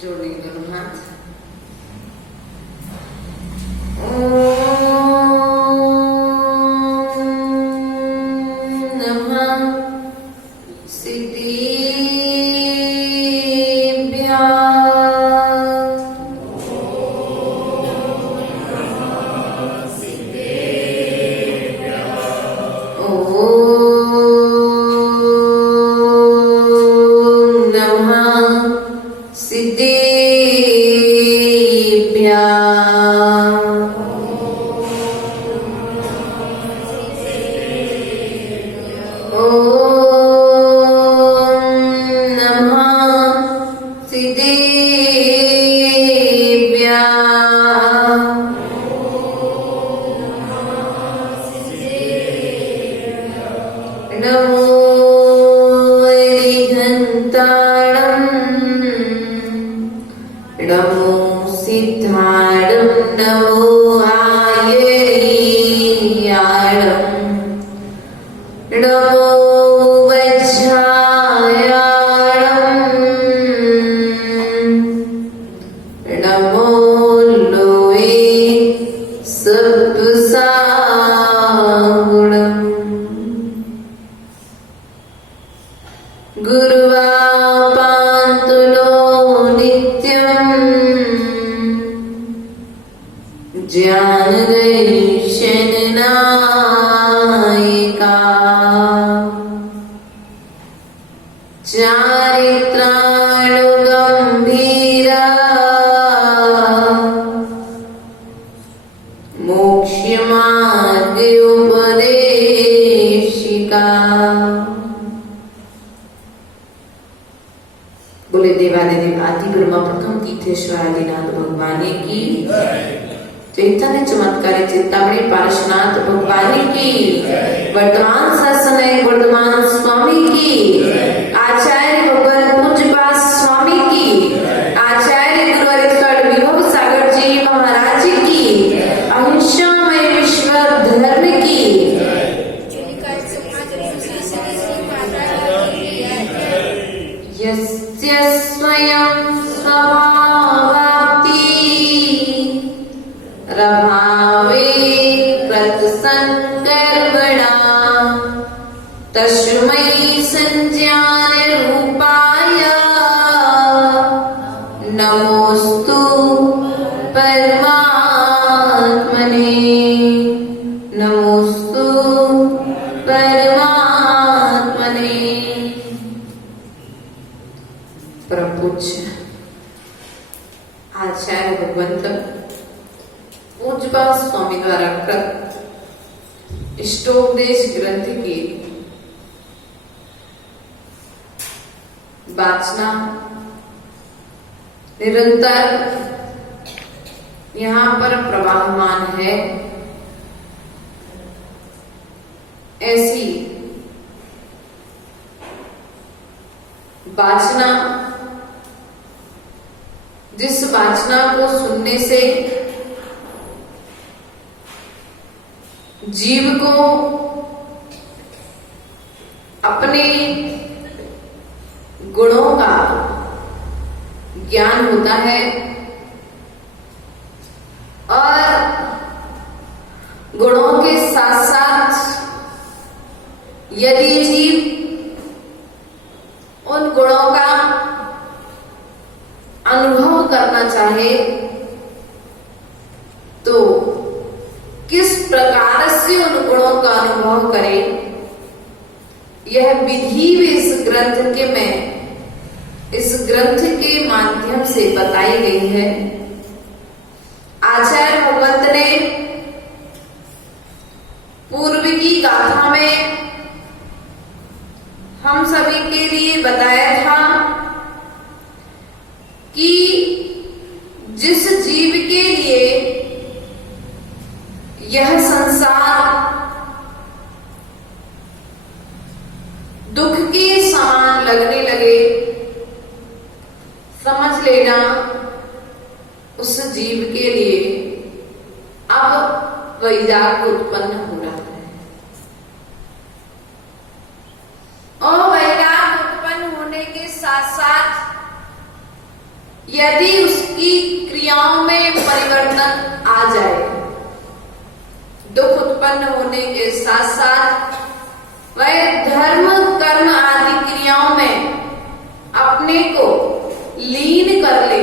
जोड़ेंगे दोनों हाथ। बोले देवादिदेव आदि ब्रह्मा प्रथम तीर्थेश्वर आदिनाथ भगवान की, चैतन्य चमत्कारी चिंतामणि पार्श्वनाथ भगवान की, वर्तमान सत्संग वर्तमान स्वामी की, आचार्य भगवान पूज्यपाद स्वामी की, आचार्य गुरुवर विभव सागर जी महाराज की, अहिंसामय विश्व धर्म की, यस्य स्वयं स्वभावाप्ति रभावे कृतसंकर्मणा तस्मै संज्ञान रूपाय नमोस्तु परमात्मने, नमोस्तु परमात्मने। परम पूज्य आचार्य भगवंत पूज्यपाद स्वामी द्वारा कृत इष्टोपदेश ग्रंथ की वाचना निरंतर यहाँ पर प्रवाहमान है। ऐसी वाचना, जिस वाचना को सुनने से जीव को अपने गुणों का ज्ञान होता है और गुणों के साथ साथ यदि जीव उन गुणों का अनुभव करना चाहे तो किस प्रकार से उन गुणों का अनुभव करे, यह विधि भी इस ग्रंथ के माध्यम से बताई गई है। आचार्य भगवंत ने पूर्व की गाथा में हम सभी के लिए बताया था कि जिस जीव के लिए यह संसार दुख के समान लगने लगे, समझ लेना उस जीव के लिए अब वैराग्य उत्पन्न हो रहा है। और वैराग्य उत्पन्न होने के साथ साथ यदि उसकी क्रियाओं में परिवर्तन आ जाए, दुख उत्पन्न होने के साथ साथ वह धर्म कर्म आदि क्रियाओं में अपने को लीन कर ले,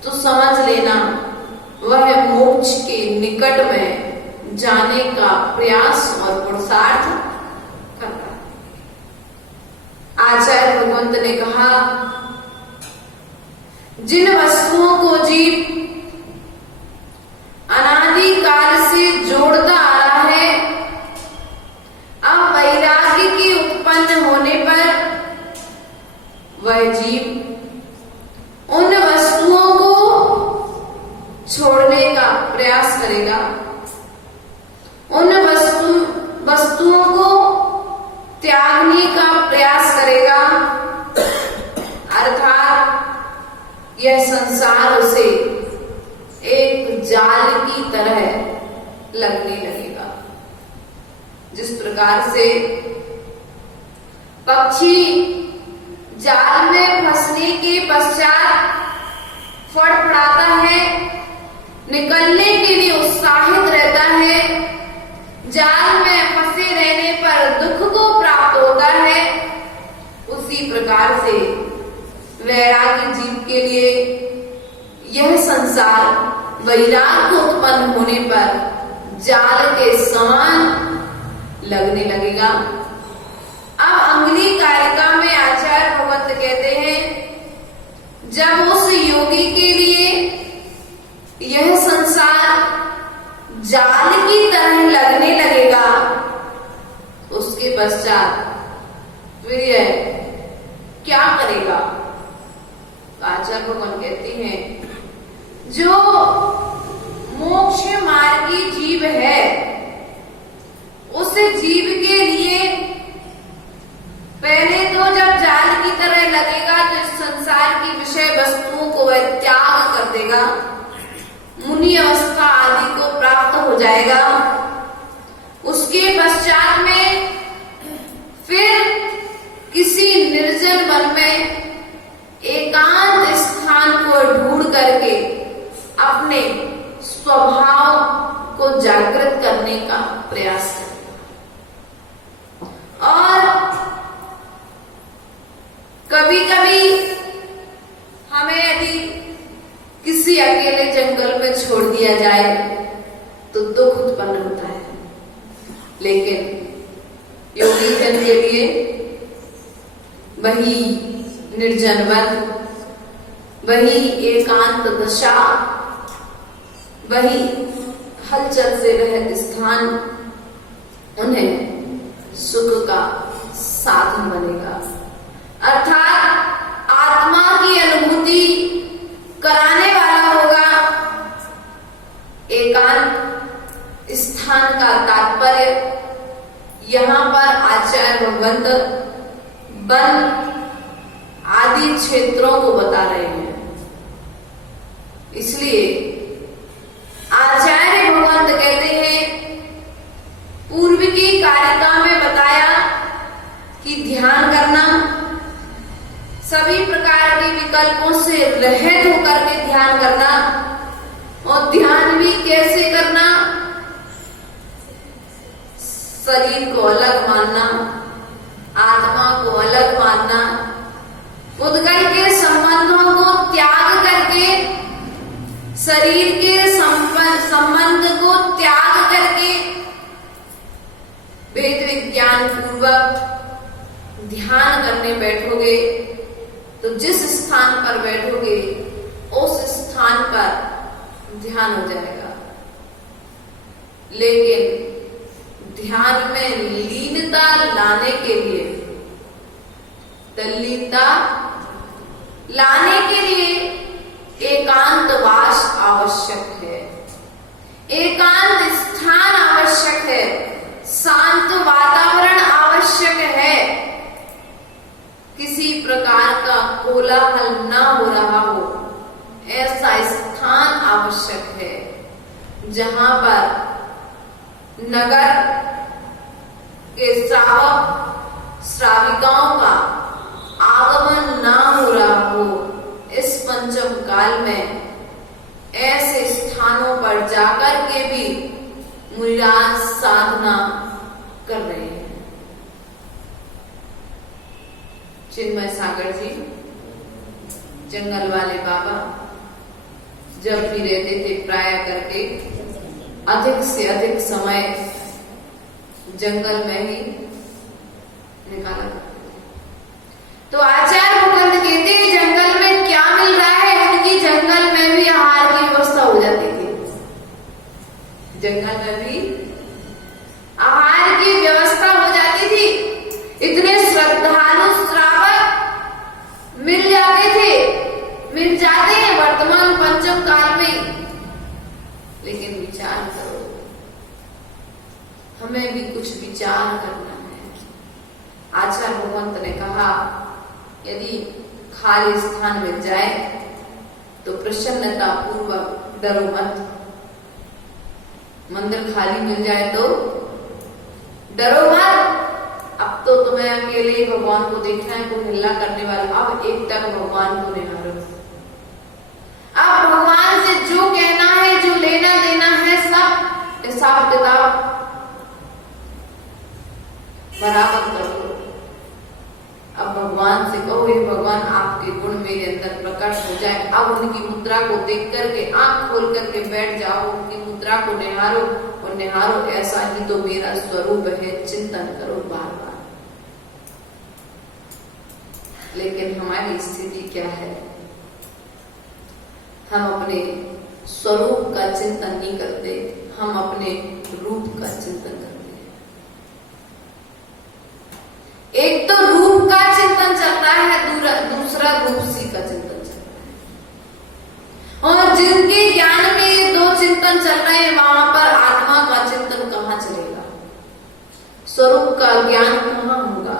तो समझ लेना वह मोक्ष के निकट में जाने का प्रयास और पुरुषार्थ करता है। आचार्य भगवंत ने कहा, जिन वस्तुओं को जीव अनादि काल से जोड़ता आ रहा है, अब वैराग्य के उत्पन्न होने पर वह जीव उन वस्तुओं को छोड़ने का प्रयास करेगा, उन वस्तुओं को त्यागने का प्रयास करेगा, अर्थात यह संसार उसे एक जाल की तरह लगने लगेगा। जिस प्रकार से पक्षी जाल में फंसने के पश्चात फड़फड़ाता है, निकलने के लिए उत्साहित रहता है, जाल में फंसे रहने पर दुख को प्राप्त होता है, उसी प्रकार से वैरागी जीव के लिए यह संसार वैराग्य उत्पन्न होने पर जाल के समान लगने लगेगा। अब अंगुली कारिका में आचार्य भगवंत कहते हैं, जब उस योगी के लिए यह संसार जाल की तरह लगने लगेगा, उसके पश्चात फिर यह क्या करेगा? आचार्य भगवान कहते हैं, जो मोक्ष मार्गी जीव है, उस जीव के लिए पहले तो जब जाल की तरह लगेगा तो इस संसार की विषय वस्तुओं को वह त्याग कर देगा, मुनि अवस्था आदि को प्राप्त हो जाएगा। उसके पश्चात में फिर किसी निर्जन वन में एकांत स्थान को ढूंढ करके अपने स्वभाव को जागृत करने का प्रयास करें। और कभी कभी हमें यदि किसी अकेले जंगल में छोड़ दिया जाए तो दुख उत्पन्न होता है, लेकिन योगी जन के लिए वही निर्जन वन, वही एकांत दशा, वही हलचल से रहित स्थान उन्हें सुख का साधन बनेगा, अर्थात आत्मा की अनुभूति कराने वाला होगा। एकांत स्थान का तात्पर्य यहाँ पर आचार्य भगवंत वन आदि क्षेत्रों को बता रहे हैं। इसलिए आचार्य भगवंत कहते हैं, पूर्व की कारिका में बताया कि ध्यान करना, सभी प्रकार के विकल्पों से रहित होकर के ध्यान करना, और ध्यान भी कैसे करना? शरीर को अलग मानना, आत्मा को अलग मानना, उद्गल के संबंधों को त्याग करके, शरीर के संबंध को त्याग करके वेद विज्ञान पूर्वक ध्यान करने बैठोगे तो जिस स्थान पर बैठोगे उस स्थान पर ध्यान हो जाएगा। लेकिन ध्यान में लीनता लाने के लिए, तल्लीनता लाने के लिए एकांतवास आवश्यक है, एकांत स्थान आवश्यक है, शांत वातावरण आवश्यक है, किसी प्रकार का कोलाहल न हो रहा हो ऐसा स्थान आवश्यक है, जहां पर नगर के श्रावक श्राविकाओं का आगमन ना हो रहा हो। इस पंच चिन्मय सागर जी, जंगल वाले बाबा, जब भी रहते थे प्राय करके अधिक से अधिक समय जंगल में ही निकाला करते थे। तो आचार्य मुकुंद कहते जंगल में क्या मिल रहा है, उनकी जंगल में भी आहार की व्यवस्था हो जाती थी। जंगल में भी आहार की व्यवस्था हो जाती थी। इतने श्रद्धालु श्रावक मिल जाते हैं वर्तमान पंचम काल में। लेकिन विचार करो, हमें भी कुछ विचार करना है। आचार्य भगवंत ने कहा यदि खाली स्थान मिल जाए तो प्रसन्नता पूर्वक डरो मत। मंदिर खाली मिल जाए तो डरो मत। अब तो तुम्हें अकेले ही भगवान को देखना है, कोई हिल्ला करने वाला। अब एक तक भगवान को निहारो। अब भगवान से जो कहना है, जो लेना देना है, सब हिसाब किताब बराबर करो। अब भगवान से कहो हे भगवान आपके गुण मेरे अंदर प्रकट हो जाए। अब उनकी मुद्रा को देख करके आंख खोल करके बैठ जाओ, उनकी मुद्रा को निहारो और निहारो ऐसा ही तो मेरा स्वरूप है, चिंतन करो बार बार। लेकिन हमारी स्थिति क्या है, हम अपने स्वरूप का चिंतन नहीं करते, हम अपने रूप का चिंतन करते। एक तो रूप का चिंतन चलता है, दूसरा रूपसी का चिंतन चलता है। और जिनके ज्ञान में दो चिंतन चल रहे हैं वहां पर आत्मा का चिंतन कहां चलेगा, स्वरूप का ज्ञान कहां होगा।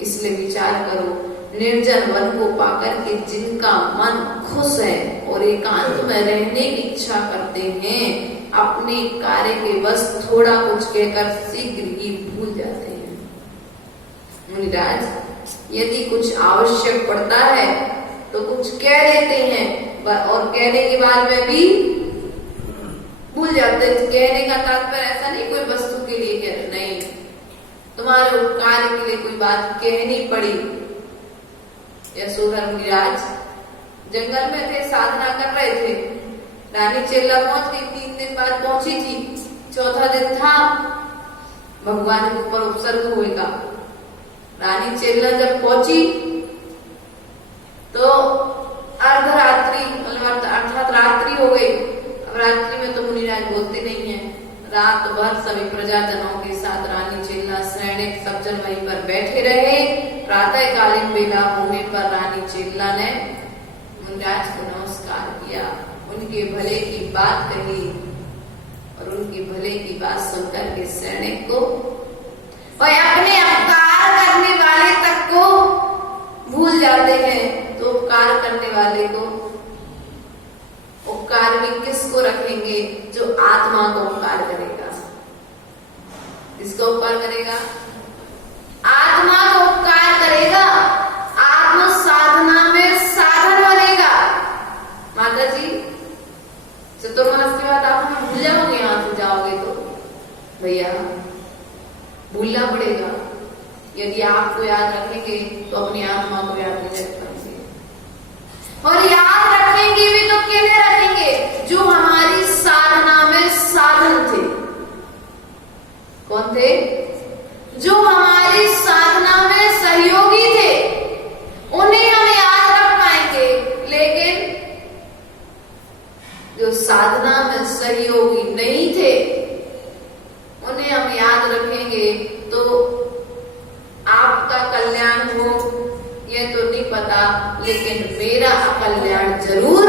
इसलिए विचार करो, निर्जन वन को पाकर के जिनका मन खुश है और एकांत में रहने की इच्छा करते हैं, अपने कार्य के बस थोड़ा कुछ कहकर शीघ्र ही भूल जाते हैं। मुनिराज, यदि कुछ आवश्यक पड़ता है तो कुछ कह देते हैं और कहने के बाद में भी भूल जाते हैं। कहने का तात्पर्य ऐसा नहीं कोई वस्तु के लिए कह रहे, नहीं, तुम्हारे उपकार के लिए कोई बात कहनी पड़ी। यशोधर मुनिराज जंगल में थे, साधना कर रहे थे। रानी चेल्ला पहुंच गई, 3 दिन बाद पहुंची थी, चौथा दिन था, भगवान के ऊपर उपसर्ग होगा। रानी चेल्ला जब पहुंची तो अर्धरात्रि मतलब अर्थात रात्रि हो गई। अब रात्रि में तो मुनिराज बोलते नहीं है। रात भर सभी प्रजाजनों के साथ रानी चेल्ला सैनिक सब जन वहीं पर बैठे रहे। प्रातःकालीन बेला होने पर रानी चेल्ला ने मुनिराज को नमस्कार किया, उनके भले की बात कही और उनके भले की बात सुनकर के सैनिक को और अपने उपकार करने वाले तक को भूल जाते हैं। तो उपकार करने वाले को उपकार में किसको रखेंगे, जो आत्मा को उपकार करेगा। किसको उपकार करेगा, आत्मा को उपकार करेगा, आत्म साधना में साधन बनेगा। माता जी चतुर्मास के बाद आप भूल जाओगे, यहां से जाओगे तो भैया भूलना पड़ेगा। यदि आपको याद रखेंगे तो अपनी आत्मा को याद नहीं रख पाएंगे, और याद रखेंगे भी तो किन्हें रखेंगे, जो हमारी साधना में साधन थे। कौन थे, जो हमारी साधना में सहयोगी थे, उन्हें हम याद रख पाएंगे। लेकिन जो साधना में सहयोगी नहीं थे उन्हें हम याद रखेंगे तो आपका कल्याण हो ये तो नहीं पता, लेकिन मेरा कल्याण जरूर।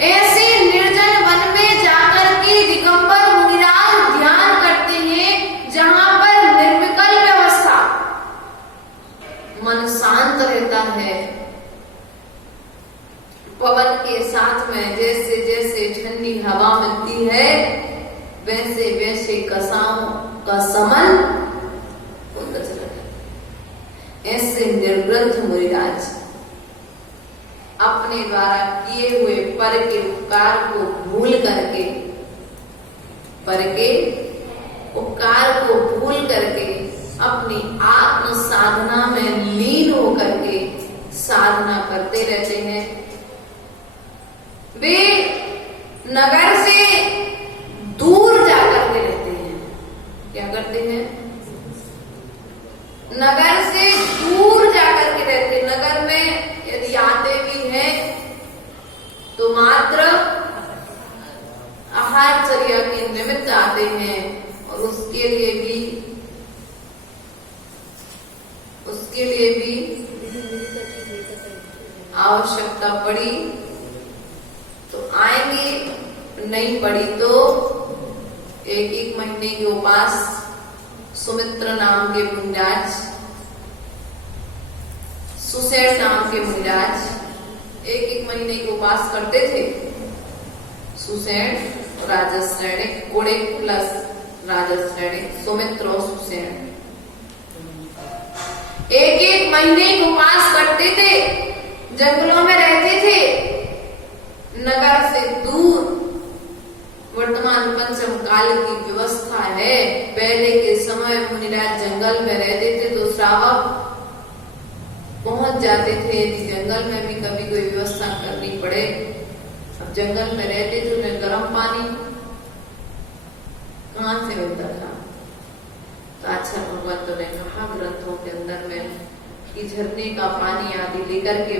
ऐसे निर्जन वन में जाकर के दिगंबर मुनिराज ध्यान करते हैं, जहां पर निर्विकल्प व्यवस्था, मन शांत रहता है। पवन के साथ में जैसे जैसे ठंडी हवा मिलती है, वैसे वैसे कसाओं का समन होता चला जाता। ऐसे निर्ग्रंथ मुनिराज अपने द्वारा किए हुए पर के उपकार को भूल करके, पर के उपकार को भूल करके अपनी आत्म साधना में साधना करते रहते हैं। वे नगर से दूर जाकर के रहते हैं। क्या करते हैं? नगर से दूर जाकर के रहते हैं। नगर में यदि आते भी हैं तो मात्र आहारचर्या के निमित्त आते हैं, और उसके लिए भी आवश्यकता पड़ी तो आएंगे, नहीं पड़ी तो एक महीने के उपास सुमित्र नाम के मुनिराज, सुसेन नाम के मुनिराज एक महीने के उपास करते थे। सुसेन राजश्रेणिक, उड़िक प्लस राजश्रेणिक, सुमित्र और सुसेन एक महीने के उपास करते थे, जंगलों में रहते थे, नगर से दूर। वर्तमान पंचम काल की व्यवस्था है। पहले के समय मुनिराज जंगल में रहते थे तो श्रावक पहुंच जाते थे। यदि जंगल में भी कभी कोई व्यवस्था करनी पड़े, अब जंगल में रहते थे, उन्हें गर्म पानी कहां से मिलता था? तो अच्छा भगवंतों ने कहा ग्रंथों के अंदर में कि झरने का पानी आदि लेकर के,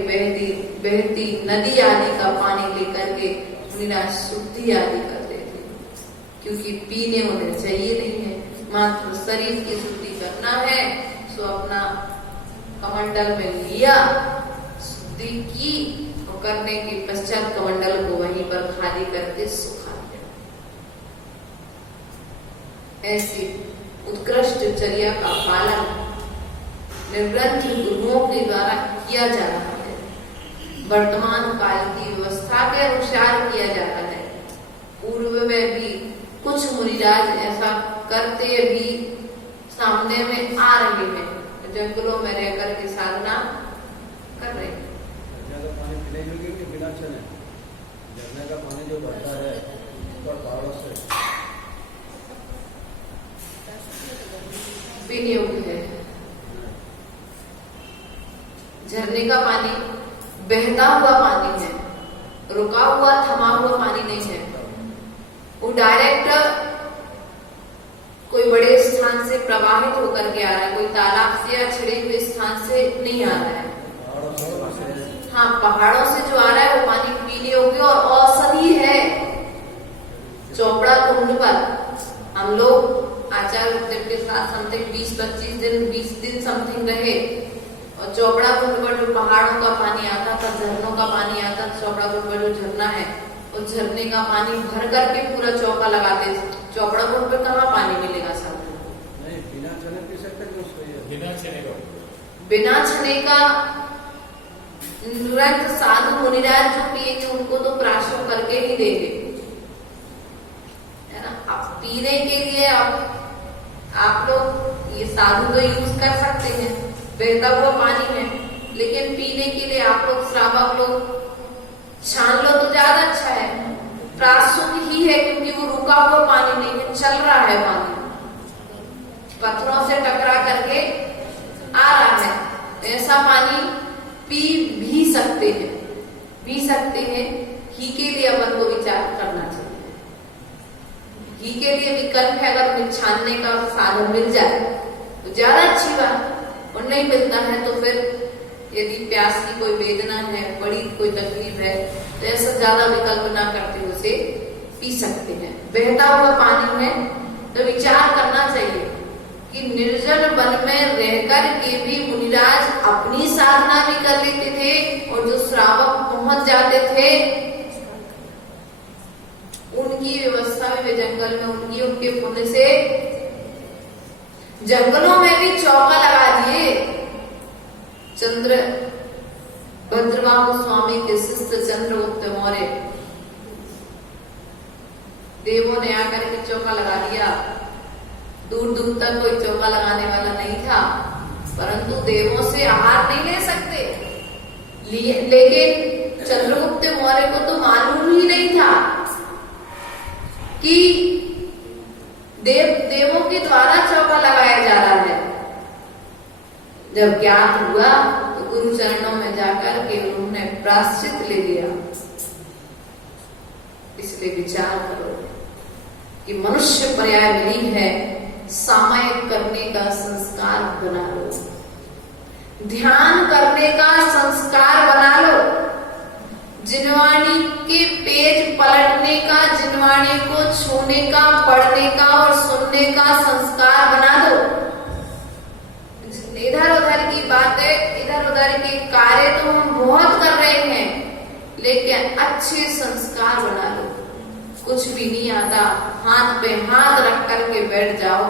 बहती नदी आदि का पानी लेकर के मुनिराज शुद्धि आदि करते थे, क्योंकि पीने उन्हें चाहिए नहीं है, मात्र शरीर की शुद्धि करना है। सो अपना कमंडल में लिया, शुद्धि की, और करने के पश्चात कमंडल को वहीं पर खाली करके सुखा दिया। ऐसी उत्कृष्ट चर्या का पालन निर्ग्रंथ गुरुओं के द्वारा किया जा रहा है। वर्तमान काल की व्यवस्था के अनुसार किया जा रहा है। पूर्व में भी कुछ मुनिराज ऐसा करते भी सामने में आ रहे हैं, जंगलों में रह करके साधना कर रहे हैं। झरने का पानी पीने योग्य कि बिना छने? झरने का पानी जो बहता है ऊपर पहाड़ों से, पीने योग्य है। झरने का पानी बहता हुआ पानी है, रुका हुआ थमा हुआ पानी नहीं है। वो डायरेक्ट कोई बड़े स्थान से प्रवाहित होकर के आ रहा है, कोई तालाब से या छिड़े हुए स्थान से नहीं आ रहा है। हाँ, पहाड़ों से जो आ रहा है वो पानी पीने योग्य और औषधि है। चोपड़ा कुंड पर हम लोग आचार्य रुद्रदेव के साथ समथिंग 20 दिन समथिंग रहे, और चोपड़ा कुंड पर जो पहाड़ों का पानी आता था, झरनों का पानी आता था, चोपड़ा कुंड पर जो झरना है, उस झरने का पानी भर करके पूरा चौका लगाते थे। चोपड़ा कुंड पर कहाँ पानी मिलेगा साधु? नहीं, बिना छने पी सकते कि उसको? बिना छने का तुरंत साधु मुनिराज जो पिएंगे उनको तो प्राशन करके ही देंगे, है ना। अब पीने के लिए आप लोग ये साधु तो यूज कर सकते हैं, बहता हुआ पानी है, लेकिन पीने के लिए आप लोग श्रावक लोग छान लो तो ज्यादा अच्छा है। प्राशुद्ध ही है, क्योंकि वो रुका हुआ पानी नहीं है, चल रहा है पानी, पत्थरों से टकरा करके आ रहा है। ऐसा पानी पी भी सकते हैं। घी के लिए अपन को विचार करना चाहिए। घी के लिए विकल्प है, अगर छानने का साधन मिल जाए तो ज्यादा अच्छी बात, और नहीं मिलता है तो फिर यदि प्यास की कोई वेदना है, बड़ी कोई तकलीफ है, तो ऐसा ज्यादा विकल्प ना करते उसे पी सकते हैं। बहता हुआ पानी है तो विचार करना चाहिए कि निर्जन वन में रहकर के भी मुनिराज अपनी साधना भी कर लेते थे, और जो श्रावक पहुंच जाते थे उनकी व्यवस्था में वे जंगल में उनके पुण्य से जंगलों में भी चौका लगा दिए। चंद्र भद्रबाहु स्वामी के शिष्य चंद्रगुप्त मौर्य देवों ने आकर के चौका लगा दिया। दूर दूर तक कोई चौका लगाने वाला नहीं था, परंतु देवों से आहार नहीं ले सकते। लेकिन चंद्रगुप्त मौर्य को तो मालूम ही नहीं था कि देवों के द्वारा चौका लगाया जा रहा है। जब ज्ञात हुआ तो गुरु चरणों में जाकर के उन्होंने प्रायश्चित ले लिया। इसलिए विचार करो कि मनुष्य पर्याय मिली है, सामायिक करने का संस्कार बना लो, ध्यान करने का संस्कार बना लो, जिनवाणी के पेज पलटने का, जिनवाणी को छूने का, पढ़ने का और सुनने का संस्कार बना दो। इधर उधर की बातें, इधर उधर के कार्य तो हम बहुत कर रहे हैं, लेकिन अच्छे संस्कार बना लो। कुछ भी नहीं आता, हाथ पे हाथ रख करके बैठ जाओ,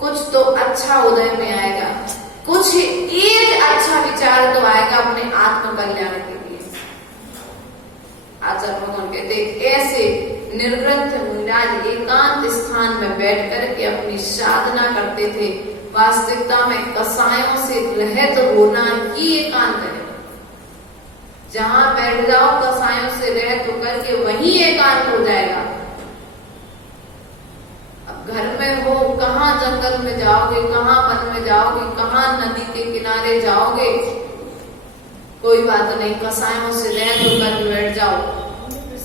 कुछ तो अच्छा उदय में आएगा, कुछ एक अच्छा विचार तो आएगा अपने आत्म कल्याण के लिए। आचार्य भगवान कहते ऐसे निर्ग्रंथ मुनिराज एकांत स्थान में बैठ करके अपनी साधना करते थे। वास्तविकता में कसायों से रहित होना ही एकांत है। जहां बैठ जाओ कसायों से रहित होकर के वही एकांत हो जाएगा। अब घर में हो, कहाँ जंगल में जाओगे, कहाँ वन में जाओगे, कहाँ नदी के किनारे जाओगे, कोई बात नहीं, कसायों से रहित होकर के बैठ जाओ,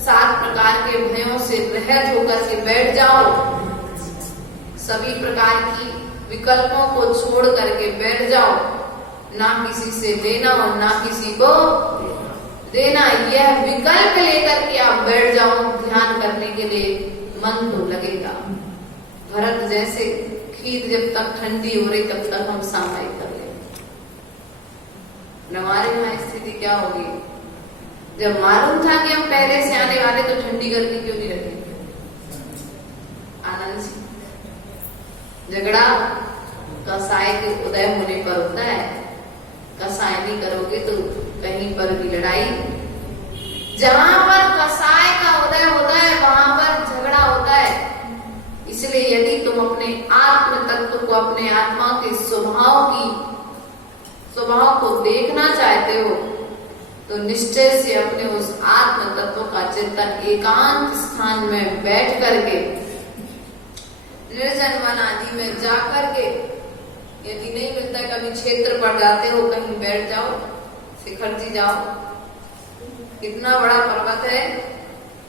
7 प्रकार के भयों से रहित होकर के बैठ जाओ, सभी प्रकार की विकल्पों को छोड़ करके बैठ जाओ, ना किसी से लेना और ना किसी को देना। यह विकल्प लेकर के आप बैठ जाओ ध्यान करने के लिए, मन तो लगेगा। भरत जैसे खीर जब तक ठंडी हो रही तब तक हम सामायिक कर ले। हमारे यहाँ स्थिति क्या होगी? जब मालूम था कि हम पहले से आने वाले तो ठंडी करके क्यों नहीं रखेंगे? आनंद जी, झगड़ा कसाय के उदय होने पर होता है। कसाय नहीं करोगे तो कहीं पर भी लड़ाई, जहां पर कसाय का उदय होता है वहां पर झगड़ा होता है। इसलिए यदि तुम अपने आत्म तत्व को, अपने आत्मा के स्वभाव को देखना चाहते हो तो निश्चय से अपने उस आत्म तत्व का चिंतन एकांत स्थान में बैठ करके, निर्जन वन आदि में जाकर के, यदि नहीं मिलता कभी क्षेत्र पर जाते हो कहीं बैठ जाओ, शिखर जी जाओ, कितना बड़ा पर्वत है।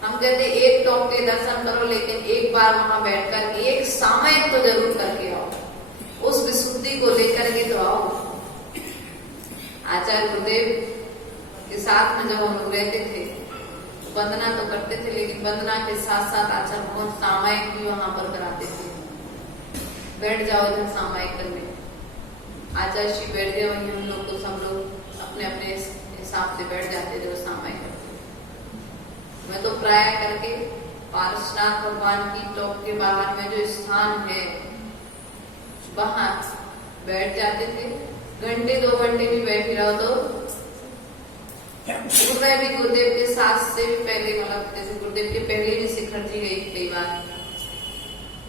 हम कहते एक टॉप के दर्शन करो, लेकिन एक बार वहां बैठकर एक सामयिक तो जरूर करके आओ, उस विशुद्धि को लेकर के तो आओ। आचार्य गुरुदेव के साथ में जब हम लोग रहते थे वंदना तो करते थे, लेकिन वंदना के साथ साथ आचार्य भगवान सामयिक भी वहां पर कराते थे। बैठ जाओ इधर सामयिक करने, आचार्य श्री बैठ गए वहीं, हम लोग को सब लोग अपने अपने हिसाब से बैठ जाते थे सामयिक करते। मैं तो प्राय करके पारसनाथ भगवान की टॉप के बाहर में जो स्थान है वहां बैठ जाते थे। घंटे 2 घंटे भी बैठे रहो तो मैं भी गुरुदेव के साथ से भी पहले, मतलब जैसे गुरुदेव के पहले भी शिखर जी गई कई बार,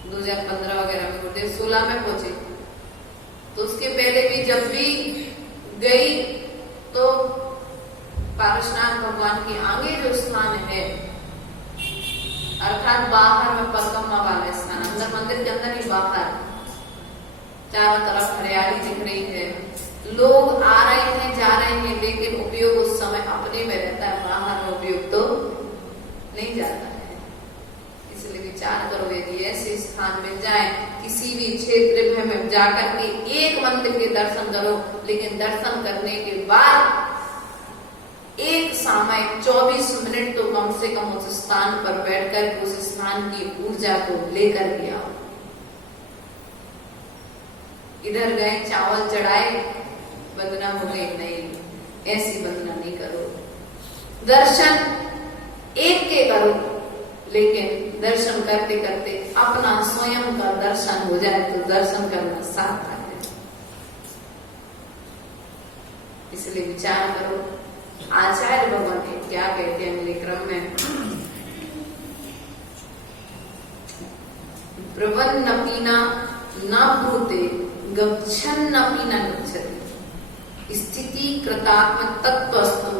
2015 वगैरह में, गुरुदेव 16 में पहुंचे, तो उसके पहले भी जब भी गई तो पारसनाथ भगवान के आगे जो स्थान है, अर्थात बाहर में परिक्रमा वाला स्थान, अंदर मंदिर के अंदर ही बाहर, चारों तरफ हरियाली दिख रही है, लोग आ रहे हैं जा रहे हैं, लेकिन उपयोग उस समय अपने में रहता है, बाहर में उपयोग तो नहीं जाता है। इसलिए विचार करो, यदि ऐसे स्थान मिल जाए किसी भी क्षेत्र में जाकर के एक मंदिर के दर्शन करो, लेकिन दर्शन करने के बाद एक सामयिक 24 मिनट तो कम से कम उस स्थान पर बैठकर उस स्थान की ऊर्जा को लेकर के आओ। इधर गए चावल चढ़ाए वंदना हो गई, नहीं, ऐसी वंदना नहीं करो। दर्शन एक के करो, लेकिन दर्शन करते करते अपना स्वयं का दर्शन हो जाए तो दर्शन करना सार्थक है। इसलिए विचार करो आचार्य भगवान क्या कहते हैं अगले क्रम में, प्रवन्नपीना न भूते गच्छन्नपि न गच्छति, स्थिति कृतात्म तत्वस्तु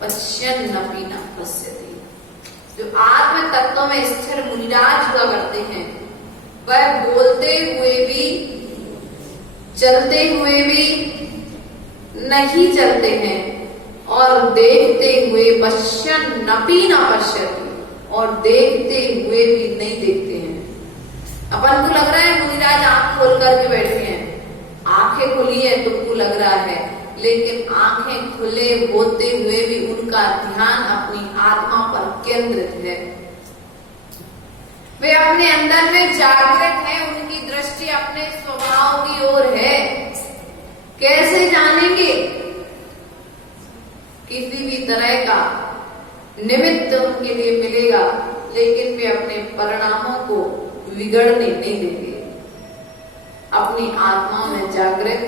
पश्यन्नपि न पश्यति। जो आत्म तत्व में स्थिर मुनिराज हुआ करते हैं, वह बोलते हुए भी, चलते हुए भी, नहीं चलते हैं और देखते हुए पश्यन्नपि न पश्यति, और देखते हुए भी नहीं देखते हैं। अपन को लग रहा है मुनिराज आंख खोल करके बैठे हैं, आंखें खुली है तुमको लग रहा है, लेकिन आंखें खुले होते हुए भी उनका ध्यान अपनी आत्मा पर केंद्रित है। वे अपने अंदर में जागृत है, उनकी दृष्टि अपने स्वभाव की ओर है। कैसे जानेंगे? किसी भी तरह का निमित्त उनके लिए मिलेगा, लेकिन वे अपने परिणामों को बिगड़ने नहीं देंगे। अपनी आत्मा में जागृत,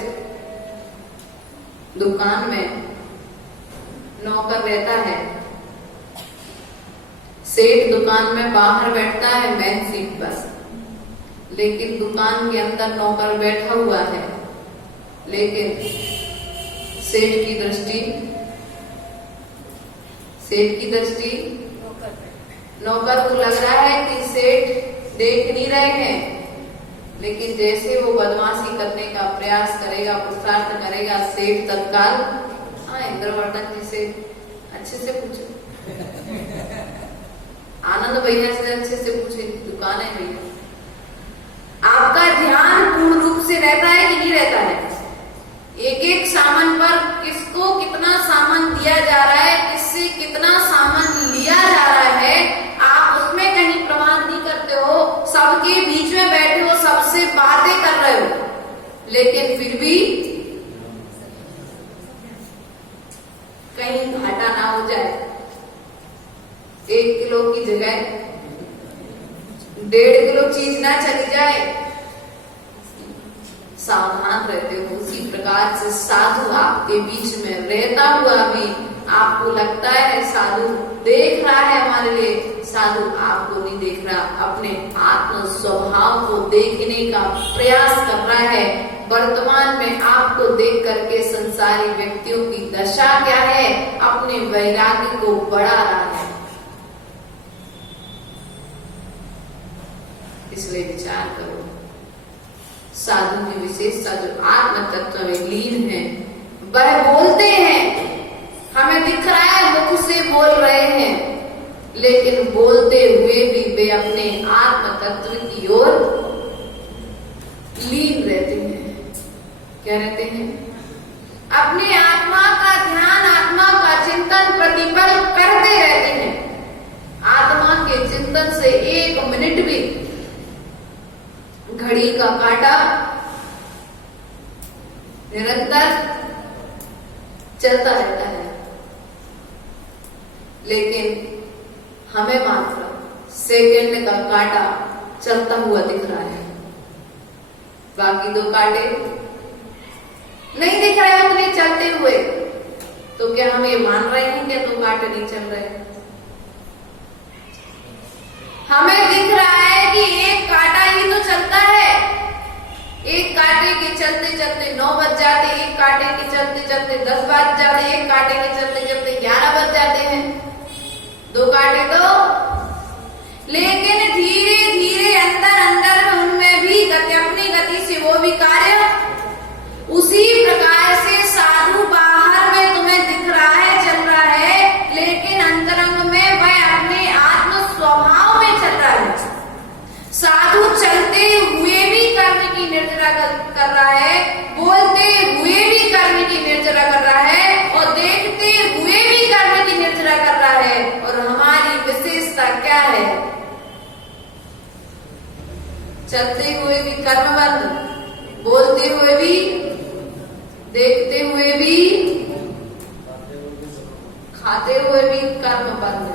दुकान में नौकर रहता है, सेठ दुकान में बाहर बैठता है मेन सीट पर, लेकिन दुकान के अंदर नौकर बैठा हुआ है, लेकिन सेठ की दृष्टि नौकर को लग रहा है कि सेठ देख नहीं रहे हैं, लेकिन जैसे वो बदमाशी करने का प्रयास करेगा, पुरुषार्थ करेगा, सेठ तत्काल इंद्रवर्धन जी से अच्छे से पूछो, आनंद भैया से अच्छे से पूछे, दुकान है भैया। आपका ध्यान पूर्ण रूप से रहता है कि नहीं रहता है? एक एक सामान पर किसको कितना सामान दिया जा रहा है, किससे कितना सामान लिया जा रहा है, आप उसमें कहीं प्रमाण नहीं करते हो। सबके बीच में बैठे हो, सबसे बातें कर रहे हो, लेकिन फिर भी कहीं घाटा ना हो जाए। 1 किलो की जगह 1.5 किलो चीज ना चली जाए, सावधान रहते हो। उसी प्रकार से साधु आपके बीच में रहता हुआ भी आपको लगता है साधु देख रहा है हमारे लिए, साधु आपको नहीं देख रहा, अपने आत्म स्वभाव को देखने का प्रयास कर रहा है। वर्तमान में आपको देख करके संसारी व्यक्तियों की दशा क्या है, अपने वैराग्य को बढ़ा रहा है। इसलिए विचार करो, साधु की विशेषता जो आत्म तत्व में लीन है, वह बोलते हैं, हमें दिख रहा है मुख से बोल रहे हैं, लेकिन बोलते हुए भी वे अपने आत्म तत्व की ओर लीन रहते हैं। क्या रहते हैं? अपनी आत्मा का ध्यान, आत्मा का चिंतन प्रतिपल करते रहते हैं। आत्मा के चिंतन से 1 मिनट भी घड़ी का काटा निरंतर चलता रहता है, लेकिन हमें मात्र सेकंड का काटा चलता हुआ दिख रहा है, बाकी 2 कांटे नहीं दिख रहे उतने चलते हुए। तो क्या हम ये मान रहे हैं कि 2 कांटे नहीं चल रहे? हमें दिख रहा है कि 1 कांटा ही तो चलता है। 1 कांटे के चलते चलते 9 बज जाते, 1 कांटे के चलते चलते 10 बज जाते, 1 कांटे के चलते चलते 11 बज जाते हैं। 2 कांटे तो, लेकिन धीरे धीरे अंदर अंदर में उनमें भी गति, अपनी गति से वो भी कार्य। उसी प्रकार से साधु बाहर में तुम्हें दिख रहा है, चल रहा है, लेकिन अंतरंग में वह अपने आत्म स्वभाव में चल रहा है। साधु चलते हुए भी कर्म की निर्जरा कर रहा है, बोलते हुए भी कर्म की निर्जरा कर रहा है, और देखते हुए भी कर्म की निर्जरा कर रहा है। और हमारी विशेषता क्या है? चलते हुए भी कर्मबंध, बोलते हुए भी, देखते हुए भी, खाते हुए भी कर्मबंध,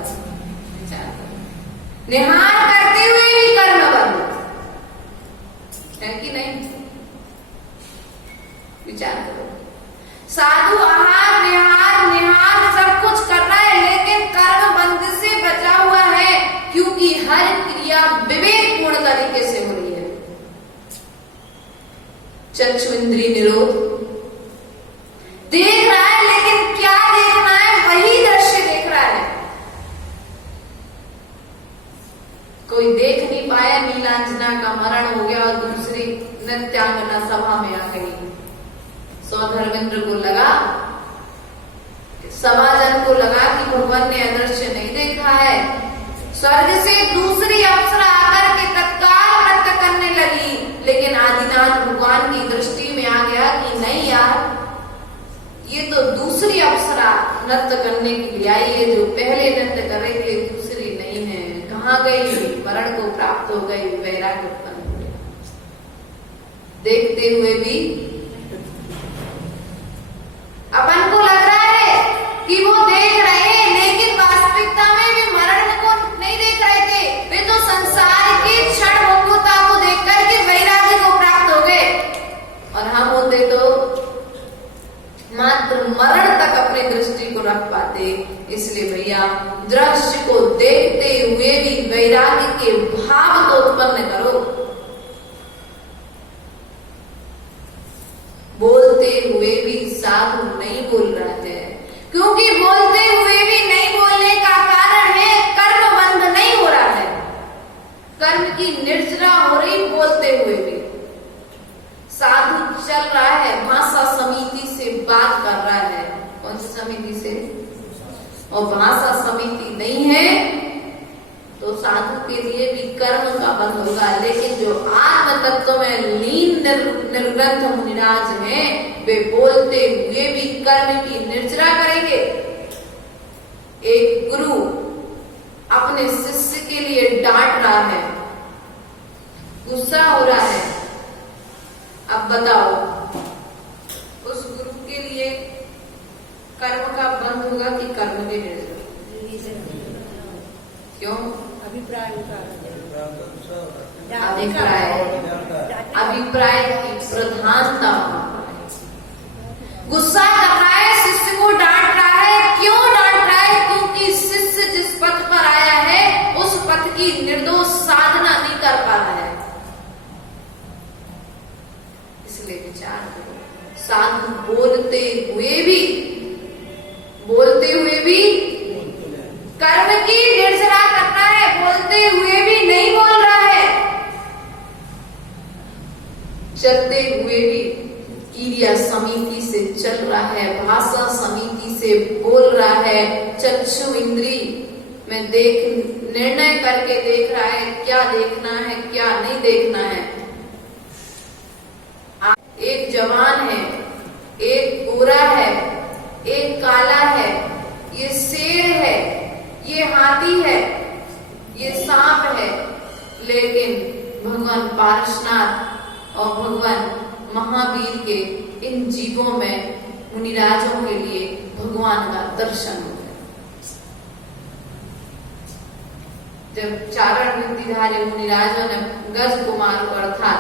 निहार करते हुए भी कर्मबंध है कि नहीं? विचार करो। साधु आहार विहार निहार सब कुछ कर रहा है, लेकिन कर्मबंध से बचा हुआ है, क्योंकि हर क्रिया विवेकपूर्ण तरीके से हो रही है। चक्षु इंद्रिय निरोध, देख रहा है, लेकिन क्या देखना है? वही दृश्य देख रहा है। कोई देख नहीं पाया, नीलांजना का मरण हो गया और दूसरी नृत्यांगना सभा में आ गई, धर्मेंद्र को लगा, समाजन को लगा कि भगवान ने अदृश्य नहीं देखा है। स्वर्ग से दूसरी अप्सरा आकर के तत्काल नृत्य करने लगी, लेकिन आदिनाथ भगवान की दृष्टि में आ गया कि नहीं यार, ये तो दूसरी अप्सरा नृत्य करने के लिए आई है, जो पहले नृत्य कर रही थी दूसरी नहीं है। कहाँ गई? मरण को प्राप्त हो गई, वैराग्य उत्पन्न हो गया। देखते हुए भी अपन को लग रहा है कि वो देख रहे हैं, लेकिन वास्तविकता में वे मरण को नहीं देख रहे थे। वे तो संसार की क्षण भंगुरता को देख करके वैराग्य को प्राप्त हो गए, और हम होते तो मात्र मरण तक अपनी दृष्टि को रख पाते। इसलिए भैया, दृश्य को देखते हुए भी वैराग्य के भाव को उत्पन्न करो। बोलते हुए भी साधु नहीं बोल रहा है, क्योंकि बोलते हुए भी नहीं बोलने का कारण है कर्म बंध नहीं हो रहा है, कर्म की निर्जरा हो रही बोलते हुए भी। साधु चल रहा है, भाषा समिति से बात कर रहा है। कौन सी समिति से? और भाषा समिति नहीं है तो साधु के लिए भी कर्म का बंध होगा। लेकिन जो आत्म तत्व में लीन निर्ग्रंथ मुनिराज हैं, वे बोलते हुए भी कर्म की निर्जरा करेंगे। एक गुरु अपने शिष्य के लिए डांट रहा है, गुस्सा हो रहा है। अब बताओ, उस गुरु के लिए कर्म का बंध होगा कि कर्म की निर्जरा? क्यों? अभिप्राय की प्रधानता। गुस्सा कर रहा है, शिष्य को डांट रहा है। क्यों डांट रहा है? क्योंकि शिष्य जिस पथ पर आया है उस पथ की निर्दोष साधना नहीं कर पा रहा है। इसलिए विचार करो, साधु बोलते हुए भी कर्म की निर्जरा करना है, बोलते हुए भी नहीं बोल रहा है, चलते हुए भी क्रिया समिति से चल रहा है, भाषा समिति से बोल रहा है, चक्षु इंद्री में निर्णय करके देख रहा है क्या देखना है क्या नहीं देखना है। एक जवान है, एक गोरा है, एक काला है, ये शेर है, ये हाथी है, ये सांप है। लेकिन भगवान पारशनाथ और भगवान महावीर के इन जीवों में मुनिराजों के लिए भगवान का दर्शन हो गया। जब चारण बुद्धिधारी मुनिराजों ने गज कुमार को अर्थात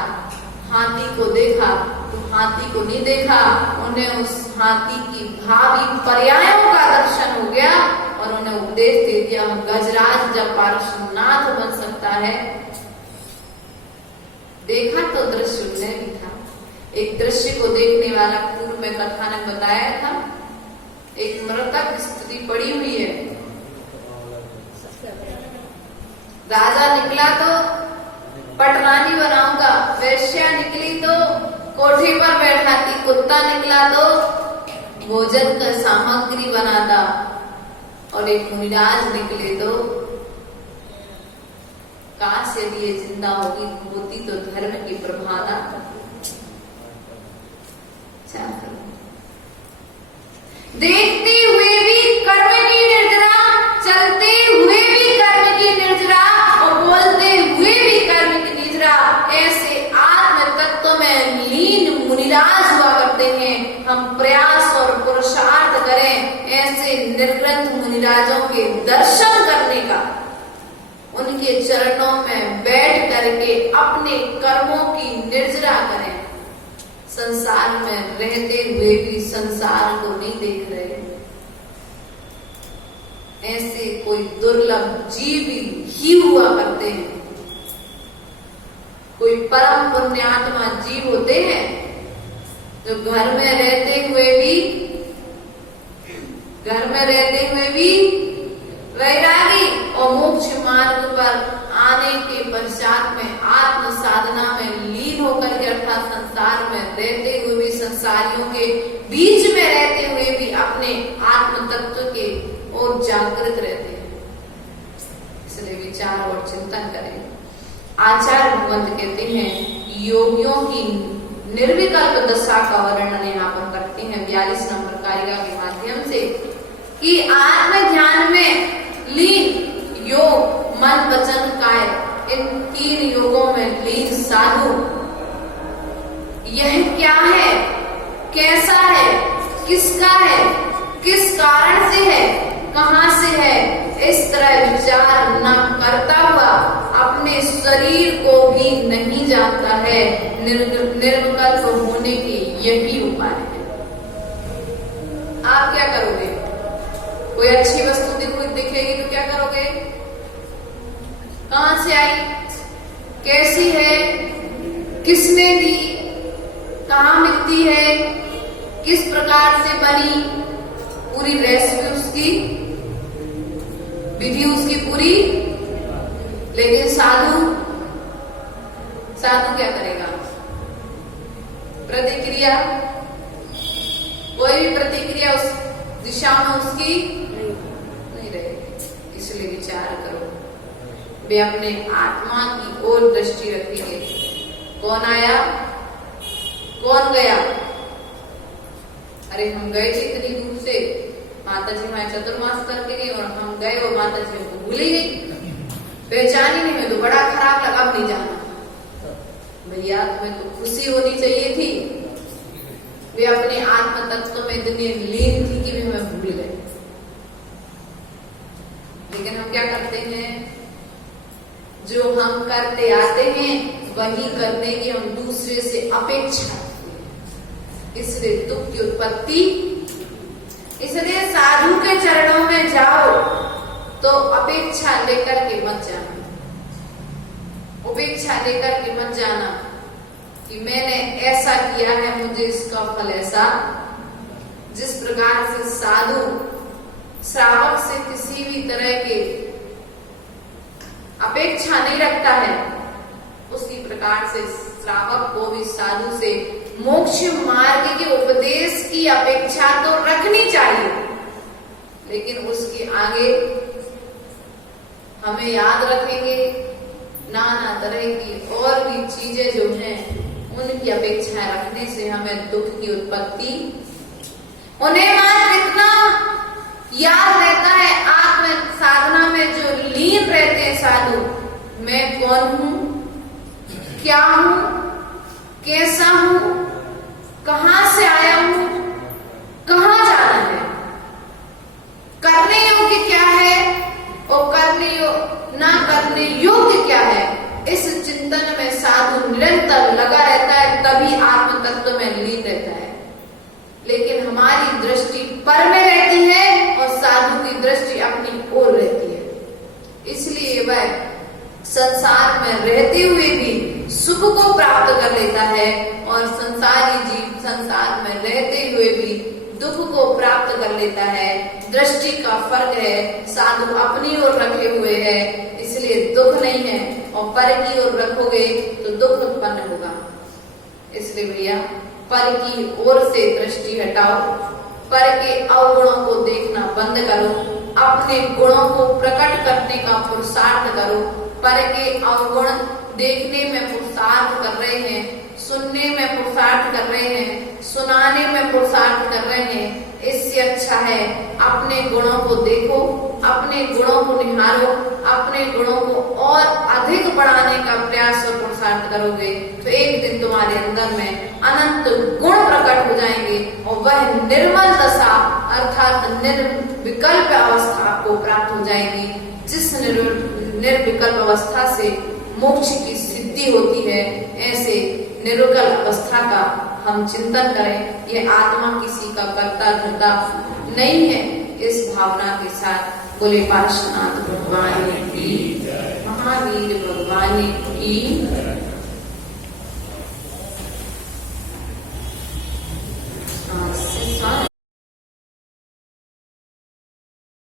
हाथी को देखा तो हाथी को नहीं देखा, उन्हें उस हाथी की भावी पर्यायों का दर्शन हो गया और उन्हें उपदेश दे दिया। गजराज जब पार्श्वनाथ बन सकता है, देखा तो दृश्य उन्हें भी था। एक दृश्य को देखने वाला पूर्व में कथानक बताया था, एक मृतक स्त्री पड़ी हुई है, राजा निकला तो पटरानी बनाऊंगा, वैश्या निकली तो कोठी पर बैठाती, कुत्ता निकला तो भोजन का सामग्री बनाता, और एक मुनिराज निकले तो काश यदि ये जिंदा होती तो धर्म की प्रभादा। देखते हुए भी कर्म की निर्जरा, चलते हुए भी कर्म की निर्जरा और बोलते हुए भी कर्म की निर्जरा, ऐसे आत्म तत्व में लीन मुनिराज हुआ करते हैं। हम प्रयास और पुरुषार्थ करें ऐसे निर्ग्रंथ मुनिराजों के दर्शन करने का, उनके चरणों में बैठ करके अपने कर्मों की निर्जरा करें। संसार में रहते हुए भी संसार को नहीं देख रहे, ऐसे कोई दुर्लभ जीव ही हुआ करते हैं। कोई परम पुण्यात्मा जीव होते हैं जो घर में रहते हुए भी वैरागी और मोक्ष मार्ग पर आने के पश्चात में आत्म साधना में लीन होकर के अर्थात संसार में रहते हुए भी संसार संसारियों के बीच में रहते हुए भी अपने आत्म तत्व के ओर जागृत रहते हैं। इसलिए विचार और चिंतन करें। आचार्य भगवंत कहते हैं योगियों की निर्विकल्प दशा का वर्णन यहाँ पर करते हैं 42 नंबर कारिका के माध्यम से कि आत्म ध्यान में लीन योग मन वचन काय इन 3 योगों में लीन साधु यह क्या है, कैसा है, किसका है, किस कारण से है, कहां से है, इस तरह विचार न करता हुआ अपने शरीर को भी नहीं जानता है। निर्विकल्प होने के यही उपाय है। आप क्या करोगे? कोई अच्छी वस्तु दिखेगी तो क्या करोगे? कहां से आई, कैसी है, किसने दी, कहां मिलती है, किस प्रकार से बनी, पूरी रेसिपी उसकी, विधि उसकी पूरी। लेकिन साधु क्या करेगा? प्रतिक्रिया, कोई भी प्रतिक्रिया उस दिशा में उसकी नहीं रहेगी। इसलिए विचार करो। वे अपने आत्मा की ओर दृष्टि रखेंगे। कौन आया, कौन गया? अरे हम गए थे इतनी दूर से, माता जी हमारे चतुर्मास करके गई और हम गए और माता जी हमको भूल ही गई, पहचान ही नहीं। मैं तो बड़ा खराब लगा, अब नहीं जाना। भैया तुम्हें तो खुशी होनी चाहिए थी। वे अपने आत्म तत्व में इतनी लीन थी कि वे हमें भूल गए। लेकिन हम क्या करते हैं? जो हम करते आते हैं वही करने की हम दूसरे से अपेक्षा करते हैं। इसलिए दुख की उत्पत्ति। इसलिए साधु के चरणों में जाओ तो अपेक्षा लेकर के मत जाना। उपेक्षा लेकर के मत जाना कि मैंने ऐसा किया है, मुझे इसका फल ऐसा। जिस प्रकार से साधु श्रावक से किसी भी तरह के अपेक्षा नहीं रखता है, उसी प्रकार से श्रावक को भी साधु से मोक्ष मार्ग के उपदेश की अपेक्षा तो रखनी चाहिए। लेकिन उसके आगे हमें याद रखेंगे नाना तरह की और भी चीजें जो हैं, उनकी अपेक्षाएं रखने से हमें दुख की उत्पत्ति। उन्हें मात्र इतना याद रहता है आत्म साधना में जो लीन रहते हैं साधु, मैं कौन हूं, क्या हूं, कैसा हूं, कहां से आया हूं, कहां जाना है, करने योग्य क्या है और ना करने योग्य क्या है। इस चिंतन में साधु निरंतर लगा रहता है, तभी आत्म तत्व में लीन रहता है। लेकिन हमारी दृष्टि पर में रहती है और साधु की दृष्टि अपनी ओर रहती है। इसलिए वह संसार में रहते हुए भी सुख को प्राप्त कर लेता है और संसारी जीव संसार में रहते हुए भी दुख को प्राप्त कर लेता है। दृष्टि का फर्क है। साधु अपनी ओर रखे हुए है, इसलिए दुख नहीं है, और पर की ओर रखोगे तो दुख उत्पन्न होगा। इसलिए भैया पर की ओर से दृष्टि हटाओ, पर के अवगुणों को देखना बंद करो, अपने गुणों को प्रकट करने का पुरुषार्थ करो। पर के अवगुण देखने में पुरुषार्थ कर रहे हैं, सुनने में पुरुषार्थ कर रहे हैं, सुनाने में पुरुषार्थ कर रहे हैं। इससे अच्छा है अपने गुणों को देखो, अपने गुणों को निहारो, अपने गुणों को और अधिक बढ़ाने का प्रयास और पुरुषार्थ करोगे तो एक दिन तुम्हारे अंदर में अनंत गुण प्रकट हो जाएंगे और वह निर्मल दशा अर्थात निर्विकल्प अवस्था आपको प्राप्त हो जाएगी। जिस निर्विकल्प अवस्था से मोक्ष की सिद्धि होती है, ऐसे निर्विकल्प अवस्था का हम चिंतन करें। यह आत्मा किसी का कर्ता धर्ता नहीं है। इस भावना के साथ बोले पार्श्वनाथ भगवान की, महावीर भगवान की।